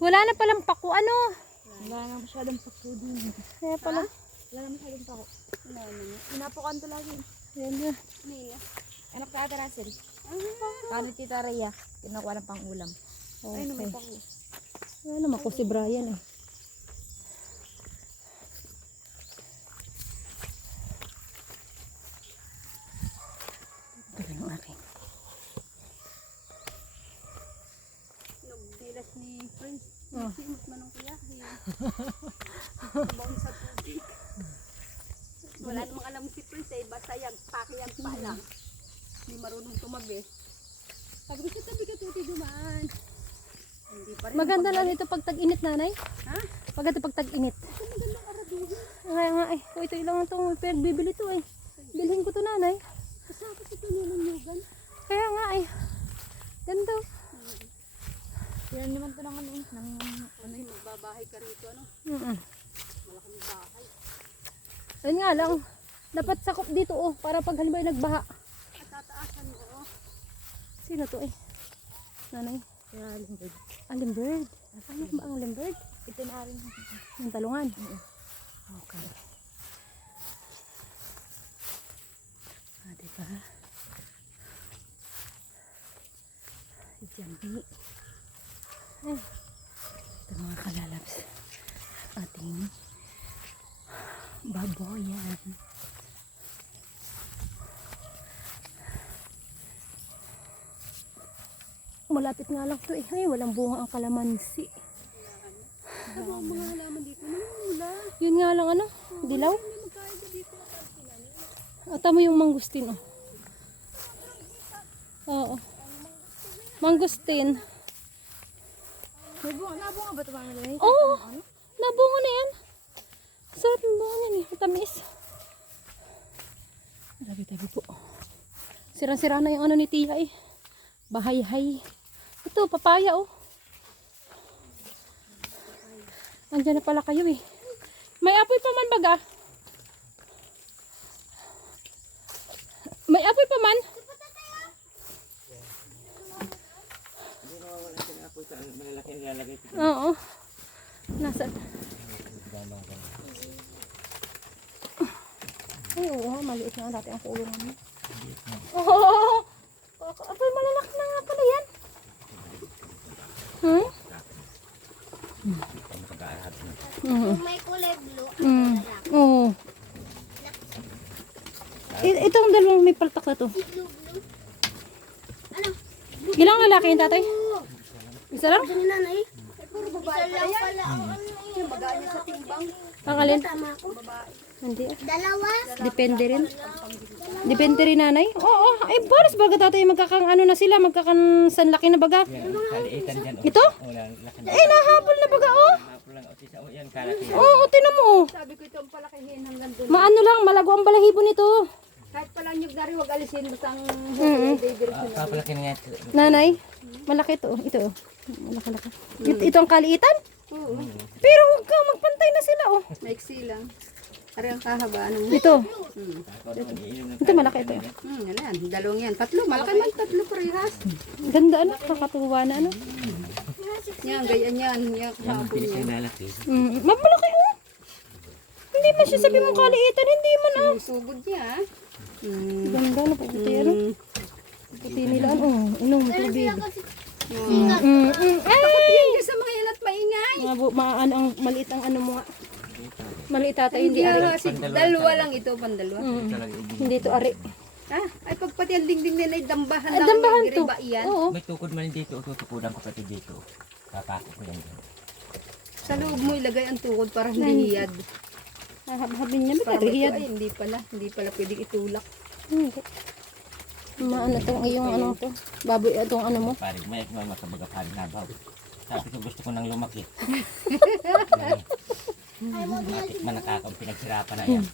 Wala na palang pako, ano? Wala na masyadong pako din. Kaya pala. Wala na masyadong pako. Wala na. Inapukan to lagi. Ayan na. Nila. Anak ka ate Russell. Paano tita Rhea? Kinukuha ng pang ulam. Ay, no, may Okay. pako. Wala naman ko si Brian eh. Ito yung akin. Nagdilas ni Prince. Oh. Simot manong kuya. Sabon sa tubig. Wala namang alam si Prince eh. Basta yung pakiyang pa lang. Hindi marunong tumabi. Sabi ko siya tabi ka tuti dumaan. Hindi pa rin. Maganda lang ito pag tag-init, nanay. Ha? Maganda pag tag-init. Magandang araduhin. Kaya nga eh. Kung ito ilang itong bibili to eh. Bilhin ko to, nanay. Kasama sa tununanyugan. Kaya nga eh. Ganda. Yan naman to ng ano. Ano yung magbabahay ka rito ano? Malaking bahay. Ayun nga lang. Dapat sakop dito oh. Para pag halimbawa nagbaha. At tataasan mo oh. Sino to eh? Nanay. Kaya limbird. Alimbird. Ano ba ang alimbird? Ito na rin. Yung talungan. Okay. Ah, diba? Si Jambi. Ay. Ito mga kalalabs. Ating baboyan. Malapit nga lang to eh. Ay, walang bunga ang kalamansi. Ano ang mga halaman dito? Namumula. Yun nga lang ano, dilaw. May magkain ka dito. Ata mo yung mangustin oh. Oo. Mangustin. May bunga. Nabunga ba ito ba nila? Oo. Nabunga na yan. Sarap ng bunga yan eh. Matamis. Tabi-tabi po. Sira-sira na yung ano ni Tia eh. Bahay-hay. Ito, papaya oh. Andiyan na pala kayo eh. May apoy pa man baga. May apoy pa man. Oo. Nasaan? Ay, oo. Maliit nga dati ang kulungan mo. Oo. Apoy, malalaki na nga pala yan. Hmm? May kulay blue. Oo. Itong dalawang may paltak na to. Blue. Ano? Ilang lalaki yung tatay? Isa lang? Ano nanay? Puro babae pala yan. Yung magaan niya sa timbang. Pangalin? Tama ko. Hindi. Dalawa. Depende rin. Depende rin nanay. Oo. Ay, pares baga tatay magkakang ano na sila. Magkakang sanlaki na baga. Ito? Eh, nahabol na baga oh. Oo, tinan mo oh. Sabi ko ito ang palakihin hanggang doon. Maano lang, malago ang balahibo nito. Kahit pala nyug na rin, huwag alisin. Basta ang direction na. Papalaki na yan. Nanay, malaki ito. Ito oh. Malaki-laki. Ito ang kaliitan? Oo. Pero huwag ka, magpantay na sila oh. Maiksi lang. Ari ang kahabaan mo. Ito. Ito malaki ito. Ano yan? Dalawang yan. Tatlo. Malaki man tatlo parehas. Ganda ano, kakatuwa na ano. Yan, ganyan yan. Yan, kahapon yan. Lalaki. Malaki oh. Hindi man siya sabi mong kaliitan, hindi man ah. Sugod niya. Ganda na po puti ano. Puti nila ano, inom tubig. Takot yan sa mga yan at maingay. Ano ang maliit ang ano mo nga. Maliit tatay, hindi ari. Kasi dalawa lang ito, pandalawa. Hindi ito ari. Ha? Ay, pagpati ang dingding nila ay dambahan Ay, lang. dambahan to. Giriba iyan. Oo. May tukod man dito. Tutukudan ko pati dito. Kapako ko yan. Sa loob mo ilagay ang tukod para hindi hiyad. Hahabin niya, Para may hiyad. ay, hindi pala pwedeng itulak. Hindi. Maano itong iyong ano to. Baboy itong ano mo. Parig, may makabaga parig nabaw. Sabi ko gusto ko nang lumaki. Bakit man nakakang pinagsirapan na yan.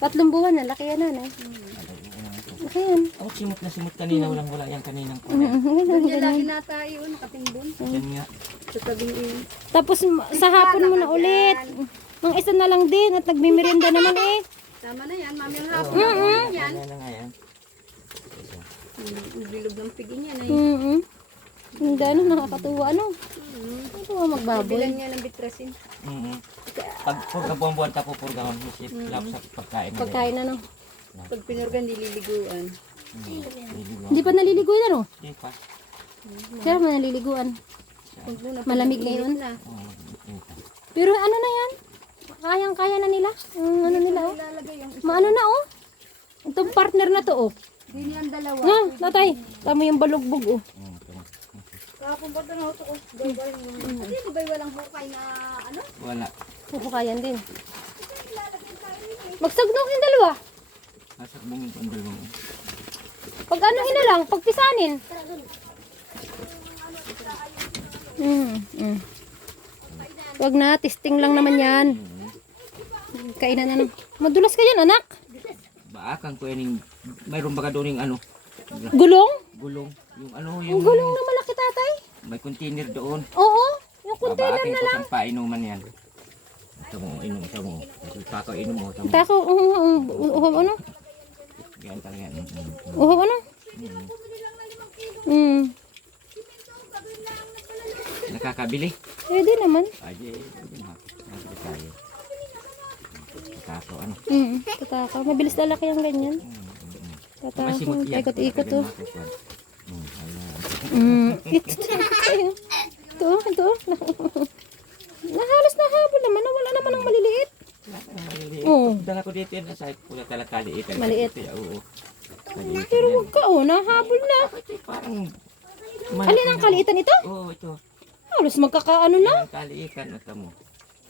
3 buwan na, laki yan na. Laki yan. Oh, simot kanina. Wala yan kaninang ko. Doon niya lagi natayo, nakatimbon. Yan nga. Sa tabing iyon. Tapos sa hapon mo na ulit. Ang isa na lang din at nagmimirinda naman eh. Tama na yan, mami ang hapon. Yan. Yan na nga yan. Ang bilog ng piging yan ay. Hindi ano, nakakatuwa ano. Ito magbaboy. Bilang niya ng bitrasin. Pag pagkabuan-buan tapo purgahon isip lap sa pagkain. Pagkain ano. Pag pinurgan, dililiguan. Hindi pa naliligo yan ano? Hindi pa. Kaya man naliliguan. Malamig ngayon. Na. Pero ano na yan? Kayang-kaya na nila. Ano nila oh. Ilalagay yung Maano na oh. Itong partner na to oh. din yan dalawa. Nga, tatay. Tama yung balugbog oh. Kahapon pa na ito ko. Gawal mo. Hindi mo ba walang hukay na ano? Wala. Pupukayan din. Magsagnog yung dalawa. Nasa bungin ko ang dalawang. Pag ano na lang, pagpisanin. Wag na, testing lang naman yan. Kainan na. Madulas ka yan, anak. Baakan ko yaning mayroon baga doon yung ano, Gulong? gulong. Yung ano, Yung yung gulong na malaki, tatay. may container doon. Oo, yung container Babaakin na ko lang. sa painuman yan. Ito mo, inom, ito mo. Pa ko inom mo, ito mo. Tako, ano? Ganyan talaga yan. Ano? Nakakabili. Pwede naman. Ay, nakakabili tayo. Tako, ano. Tataka. Mabilis lalaki yung ganyan. Tataka. Masimot yan. Ikot-ikot to. Ayan. Ito. Nahalos nahabol naman. Wala naman ang maliliit. Oo. Dala ko dito yan. Sa pula talaga kaliit. Maliit. Oo. Maliit Pero yan. wag ka oh. Nahabol na. Ito parang... Alin ang kaliitan ito? Oo, ito. Halos magkakaano na. Ang kaliitan. Ito mo.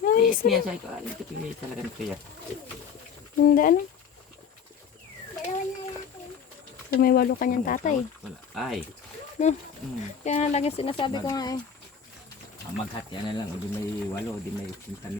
Ay, Tiit niya sa ito. Ito pili talaga nito yan. hindi ano. So, may 8 kanyang tatay. Wala. Ay. No. Mm. Kaya nga lagi sinasabi ko nga eh. Maghati na lang. Di may 8, di may 5